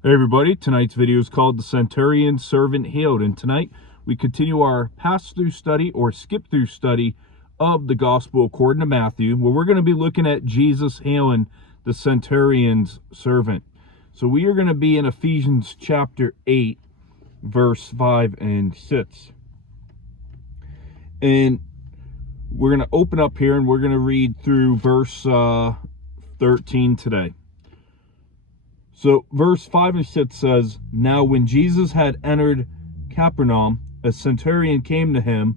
Hey everybody, tonight's video is called The Centurion Servant Healed, and tonight we continue our pass-through study or skip-through study of the Gospel according to Matthew, where we're going to be looking at Jesus healing the centurion's servant. So we are going to be in Ephesians chapter 8, verse 5 and 6. And we're going to open up here and we're going to read through verse 13 today. So verse 5 and 6 says, "Now when Jesus had entered Capernaum, a centurion came to him,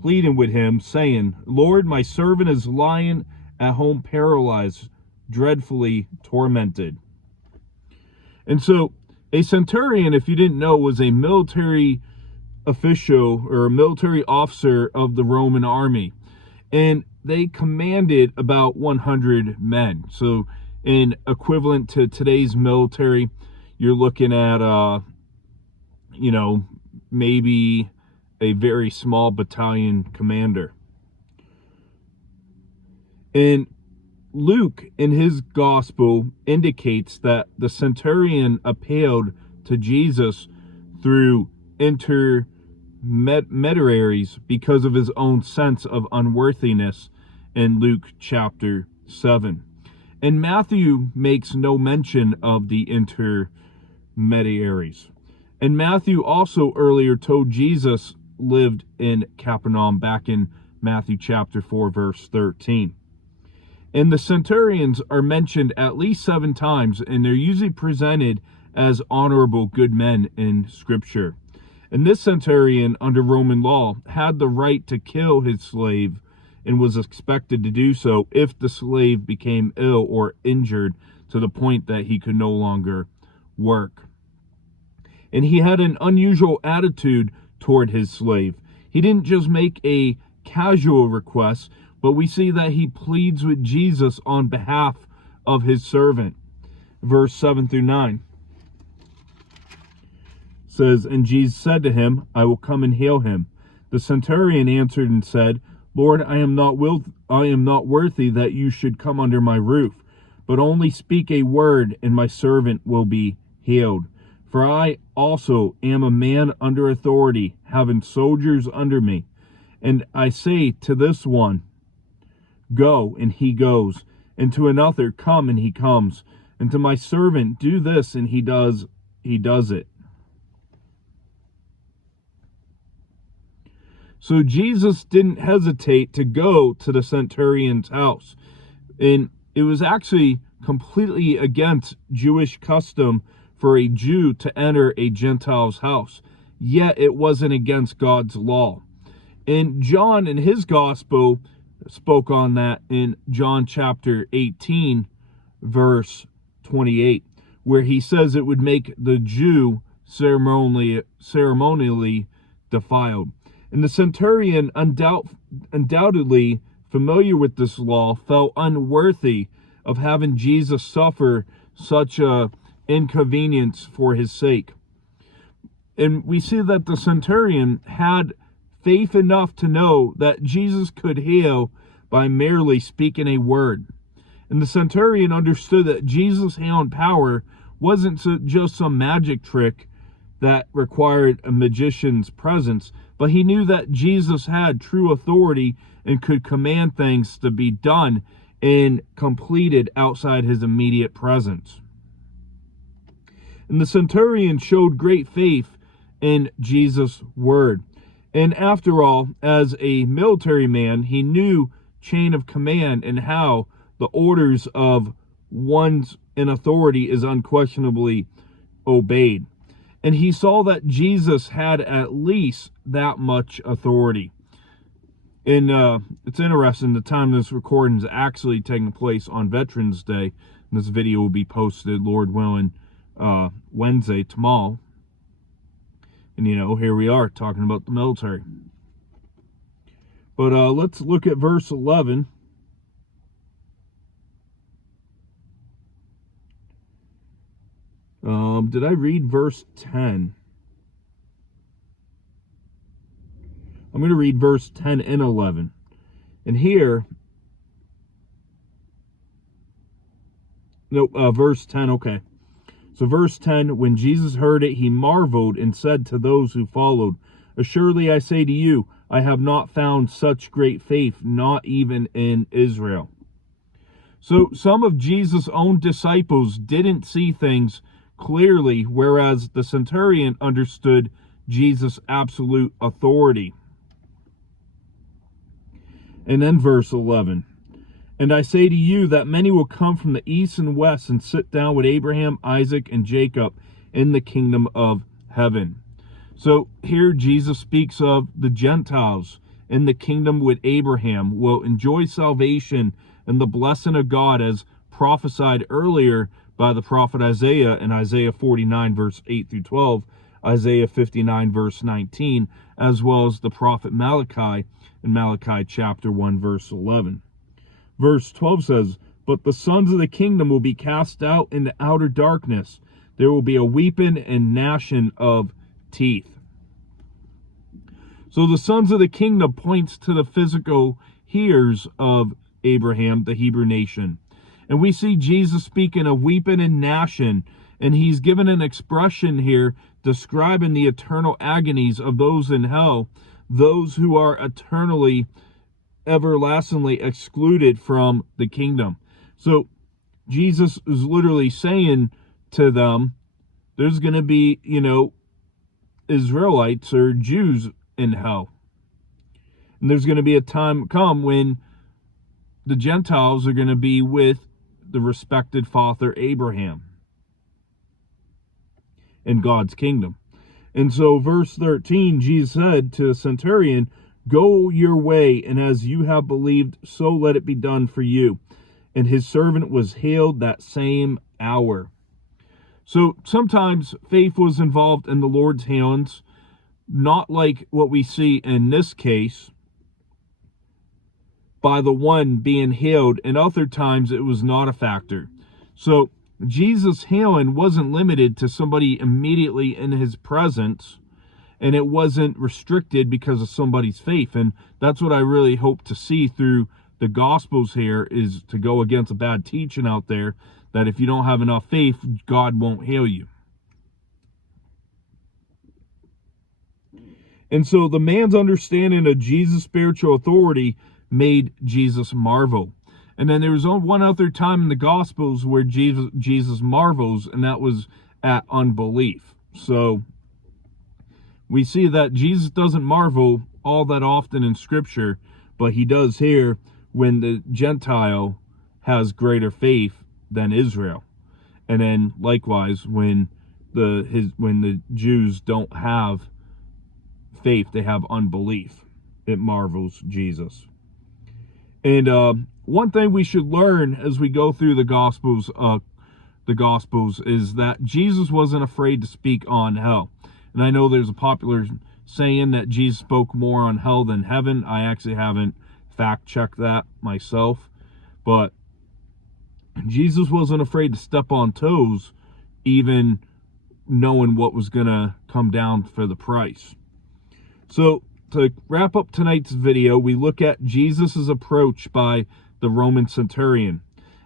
pleading with him, saying, 'Lord, my servant is lying at home paralyzed, dreadfully tormented.'" And so a centurion, if you didn't know, was a military official or a military officer of the Roman army. And they commanded about 100 men. So in equivalent to today's military, you're looking at, maybe a very small battalion commander. And Luke, in his gospel, indicates that the centurion appealed to Jesus through intermediaries because of his own sense of unworthiness in Luke chapter 7. And Matthew makes no mention of the intermediaries. And Matthew also earlier told Jesus lived in Capernaum back in Matthew chapter 4, verse 13. And the centurions are mentioned at least 7 times, and they're usually presented as honorable good men in Scripture. And this centurion, under Roman law, had the right to kill his slave and was expected to do so if the slave became ill or injured to the point that he could no longer work. And he had an unusual attitude toward his slave. He didn't just make a casual request, but we see that he pleads with Jesus on behalf of his servant. Verse 7 through 9 says, "And Jesus said to him, 'I will come and heal him.' The centurion answered and said, 'Lord, I am not worthy that you should come under my roof, but only speak a word, and my servant will be healed. For I also am a man under authority, having soldiers under me. And I say to this one, go, and he goes, and to another, come, and he comes, and to my servant, do this, and he does it.'" So Jesus didn't hesitate to go to the centurion's house. And it was actually completely against Jewish custom for a Jew to enter a Gentile's house. Yet it wasn't against God's law. And John in his gospel spoke on that in John chapter 18, verse 28, where he says it would make the Jew ceremonially defiled. And the centurion, undoubtedly familiar with this law, felt unworthy of having Jesus suffer such a inconvenience for his sake. And we see that the centurion had faith enough to know that Jesus could heal by merely speaking a word. And the centurion understood that Jesus' healing power wasn't just some magic trick that required a magician's presence, but he knew that Jesus had true authority and could command things to be done and completed outside his immediate presence. And the centurion showed great faith in Jesus' word. And after all, as a military man, he knew chain of command and how the orders of one's in authority is unquestionably obeyed. And he saw that Jesus had at least that much authority. And it's interesting, the time this recording is actually taking place on Veterans Day. And this video will be posted, Lord willing, Wednesday, tomorrow. And, here we are talking about the military. But let's look at verse 11. Did I read verse 10? I'm going to read verse 10 and 11. And here, verse 10, okay. So verse 10, when Jesus heard it, he marveled and said to those who followed, assuredly I say to you, I have not found such great faith, not even in Israel. So some of Jesus' own disciples didn't see things clearly, whereas the centurion understood Jesus' absolute authority. And then verse 11, and I say to you that many will come from the east and west and sit down with Abraham, Isaac, and Jacob in the kingdom of heaven. So here Jesus speaks of the Gentiles in the kingdom with Abraham will enjoy salvation and the blessing of God as prophesied earlier by the prophet Isaiah in Isaiah 49 verse 8 through 12, Isaiah 59 verse 19, as well as the prophet Malachi in Malachi chapter 1 verse 11. Verse 12 says, but the sons of the kingdom will be cast out into outer darkness. There will be a weeping and gnashing of teeth. So the sons of the kingdom points to the physical heirs of Abraham, the Hebrew nation. And we see Jesus speaking of weeping and gnashing, and he's given an expression here describing the eternal agonies of those in hell, those who are eternally, everlastingly excluded from the kingdom. So Jesus is literally saying to them, there's going to be, Israelites or Jews in hell. And there's going to be a time come when the Gentiles are going to be with the respected father Abraham in God's kingdom. And so verse 13, Jesus said to the centurion, go your way, and as you have believed, so let it be done for you. And his servant was healed that same hour. So sometimes faith was involved in the Lord's hands, not like what we see in this case by the one being healed, and other times it was not a factor. So Jesus' healing wasn't limited to somebody immediately in his presence, and it wasn't restricted because of somebody's faith. And that's what I really hope to see through the Gospels here, is to go against a bad teaching out there that if you don't have enough faith, God won't heal you. And so the man's understanding of Jesus' spiritual authority made Jesus marvel. And then there was one other time in the Gospels where Jesus marvels, and that was at unbelief. So we see that Jesus doesn't marvel all that often in Scripture, but he does here when the Gentile has greater faith than Israel. And then likewise when the Jews don't have faith, they have unbelief. It marvels Jesus. And one thing we should learn as we go through the Gospels is that Jesus wasn't afraid to speak on hell. And I know there's a popular saying that Jesus spoke more on hell than heaven. I actually haven't fact-checked that myself. But Jesus wasn't afraid to step on toes, even knowing what was going to come down for the price. So to wrap up tonight's video, we look at Jesus' approach by the Roman centurion.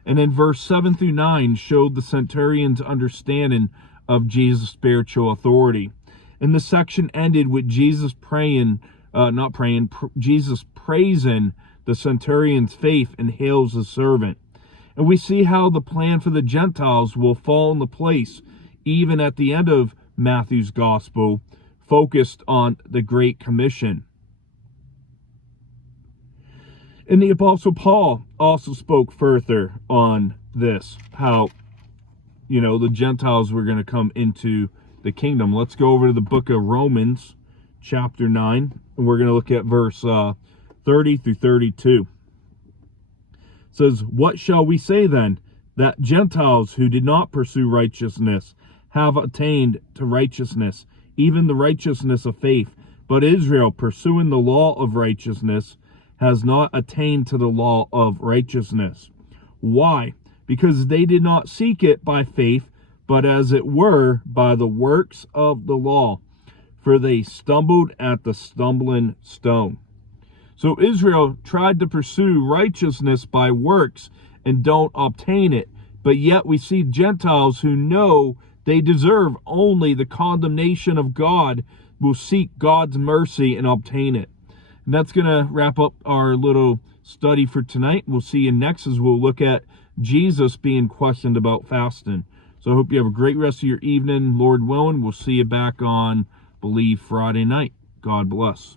And in verse 7 through 9 showed the centurion's understanding of Jesus' spiritual authority. And the section ended with Jesus Jesus praising the centurion's faith and hails his servant. And we see how the plan for the Gentiles will fall into place even at the end of Matthew's gospel, focused on the Great Commission. And the Apostle Paul also spoke further on this, how, the Gentiles were going to come into the kingdom. Let's go over to the book of Romans, chapter 9, and we're going to look at verse 30 through 32. It says, what shall we say then? That Gentiles who did not pursue righteousness have attained to righteousness, even the righteousness of faith. But Israel, pursuing the law of righteousness, has not attained to the law of righteousness. Why? Because they did not seek it by faith, but as it were by the works of the law. For they stumbled at the stumbling stone. So Israel tried to pursue righteousness by works and don't obtain it. But yet we see Gentiles who know They deserve only the condemnation of God, will seek God's mercy and obtain it. And that's going to wrap up our little study for tonight. We'll see you next as we'll look at Jesus being questioned about fasting. So I hope you have a great rest of your evening. Lord willing, we'll see you back on, believe, Friday night. God bless.